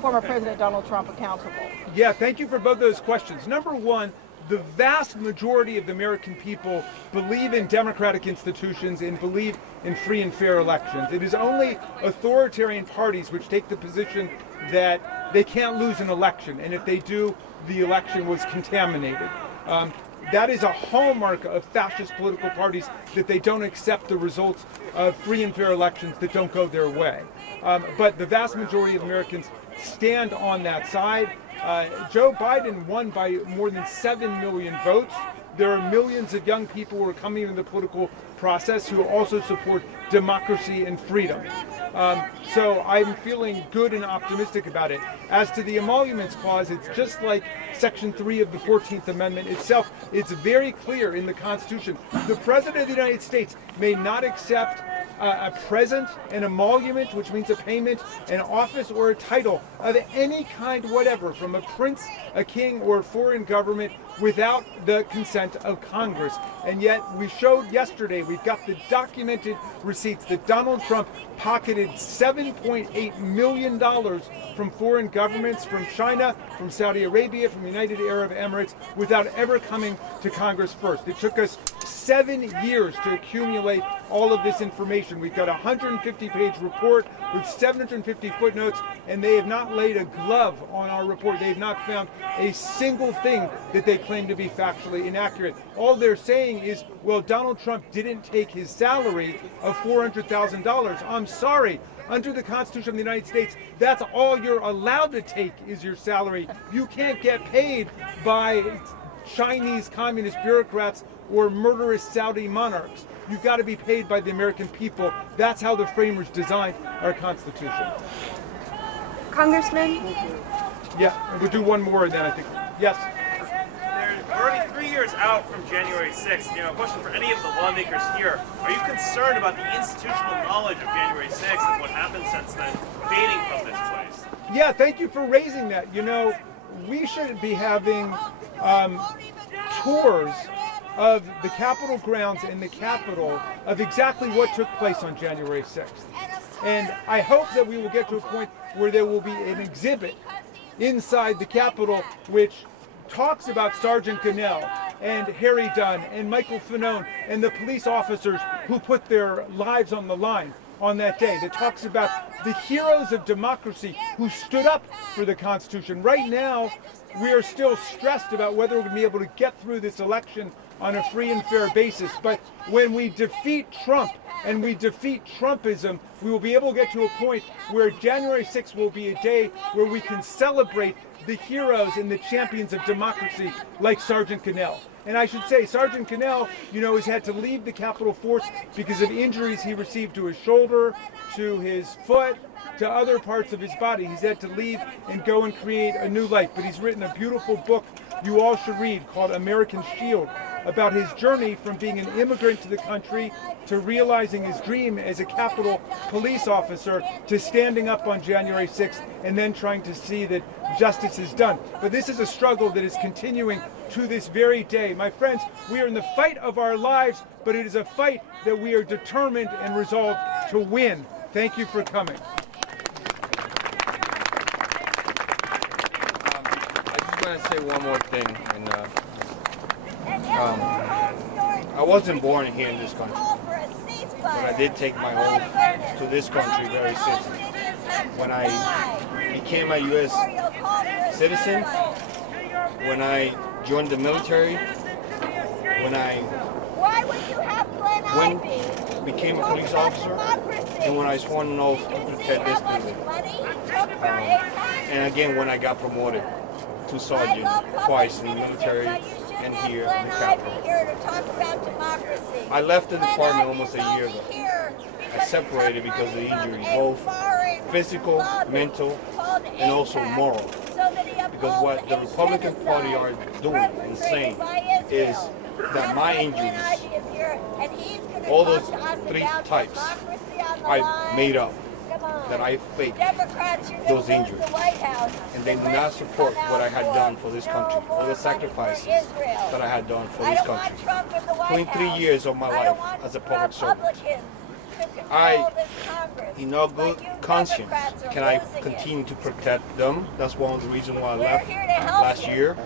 former President Donald Trump accountable? Yeah, thank you for both those questions. Number one, the vast majority of the American people believe in democratic institutions and believe in free and fair elections. It is only authoritarian parties which take the position that they can't lose an election, and if they do, the election was contaminated. That is a hallmark of fascist political parties, that they don't accept the results of free and fair elections that don't go their way. But the vast majority of Americans stand on that side. Joe Biden won by more than 7 million votes. There are millions of young people who are coming into the political process who also support democracy and freedom. So I'm feeling good and optimistic about it. As to the emoluments clause, it's just like Section 3 of the 14th Amendment itself. It's very clear in the Constitution. The President of the United States may not accept a present, an emolument, which means a payment, an office or a title of any kind whatever, from a prince, a king, or a foreign government, without the consent of Congress. And yet we showed yesterday, we've got the documented receipts, that Donald Trump pocketed $7.8 million from foreign governments, from China, from Saudi Arabia, from United Arab Emirates, without ever coming to Congress first. It took us 7 years to accumulate all of this information. We've got a 150-page report with 750 footnotes, and they have not laid a glove on our report. They have not found a single thing that they claim to be factually inaccurate. All they're saying is, well, Donald Trump didn't take his salary of $400,000. I'm sorry. Under the Constitution of the United States, that's all you're allowed to take is your salary. You can't get paid by Chinese communist bureaucrats or murderous Saudi monarchs. You've got to be paid by the American people. That's how the framers designed our Constitution. Congressman? Yeah, we'll do one more and then I think, yes. We're already 3 years out from January 6th. Question for any of the lawmakers here. Are you concerned about the institutional knowledge of January 6th and what happened since then fading from this place? Yeah, thank you for raising that. We should be having tours of the Capitol grounds and the Capitol of exactly what took place on January 6th. And I hope that we will get to a point where there will be an exhibit inside the Capitol which talks about Sergeant Gonell and Harry Dunn and Michael Fanone and the police officers who put their lives on the line on that day, that talks about the heroes of democracy who stood up for the Constitution. Right now, we are still stressed about whether we're going to be able to get through this election on a free and fair basis. But when we defeat Trump and we defeat Trumpism, we will be able to get to a point where January 6th will be a day where we can celebrate the heroes and the champions of democracy like Sergeant Gonell. And I should say, Sergeant Gonell, has had to leave the Capitol Force because of injuries he received to his shoulder, to his foot, to other parts of his body. He's had to leave and go and create a new life. But he's written a beautiful book you all should read called American Shield, about his journey from being an immigrant to the country to realizing his dream as a Capitol police officer to standing up on January 6th and then trying to see that justice is done. But this is a struggle that is continuing to this very day. My friends, we are in the fight of our lives, but it is a fight that we are determined and resolved to win. Thank you for coming. want to say one more thing. And I wasn't born here in this country, but I did take my oath to this country very seriously. When I became a U.S. citizen, when I joined the military, when I became a police officer, and when I swore an oath to protect this building. And again, when I got promoted to sergeant twice in the military and here in the Capitol. I left the department almost a year ago. I separated because of the injuries, both physical, mental, and also moral. Because what the Republican Party are doing and saying is that my injuries, all those 3 types, I made up, that I faked those injuries. And they do not support what I had done for this country, all the sacrifices that I had done for this country. 23 years of my life as a public servant. In all good conscience, can I continue to protect them? That's one of the reasons why I left last year,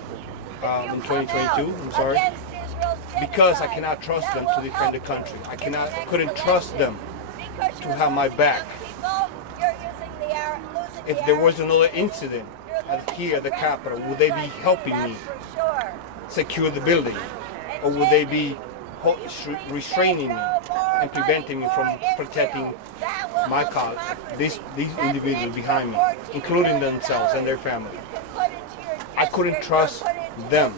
in 2022, I'm sorry. Because I cannot trust them to defend the country. I couldn't trust them to have my back. If there was another incident here at the Capitol, would they be helping me secure the building? Or would they be restraining me and preventing me from protecting my colleagues, these individuals behind me, including themselves and their family? I couldn't trust them,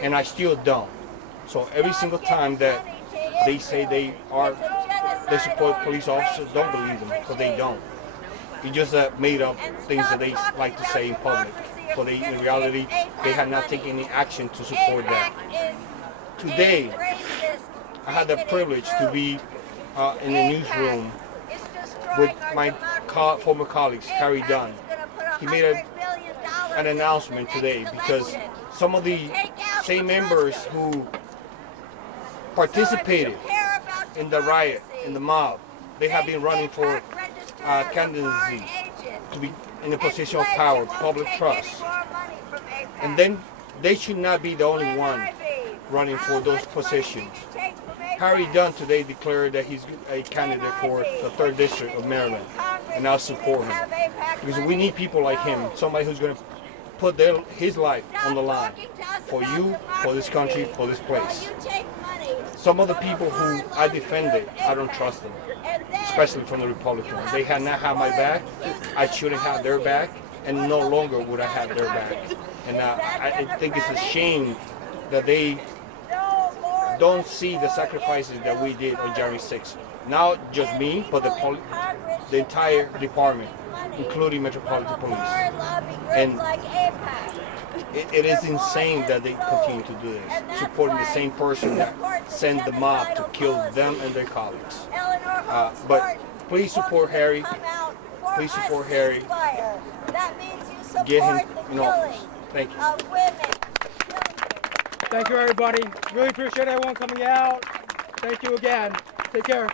and I still don't. So every single time that they say they support police officers, don't believe them, because they don't. It's just made up things that they like to say in public. But in reality, they have not taken any action to support that. Today, I had the privilege to be in the newsroom with my former colleagues, Harry Dunn. He made an announcement today because some of the same members who participated in the riot, in the mob, they have been running for candidacy to be in a position of power, public trust. And then they should not be the only one running for those positions. Harry Dunn today declared that he's a candidate for the 3rd District of Maryland, and I'll support him. Because we need people like him, somebody who's going to put his life on the line for you, for this country, for this place. Some of the people who I defended, I don't trust them, especially from the Republicans. They had not had my back, I shouldn't have their back, and no longer would I have their back. And I think it's a shame that they don't see the sacrifices that we did on January 6th. Not just me, but the entire department, including Metropolitan Police. And it is insane that they continue to do this, supporting the same person that sent the mob to kill them and their colleagues. But please support Harry. Please support Harry. Get him in office. Thank you. Thank you, everybody. Really appreciate everyone coming out. Thank you again. Take care.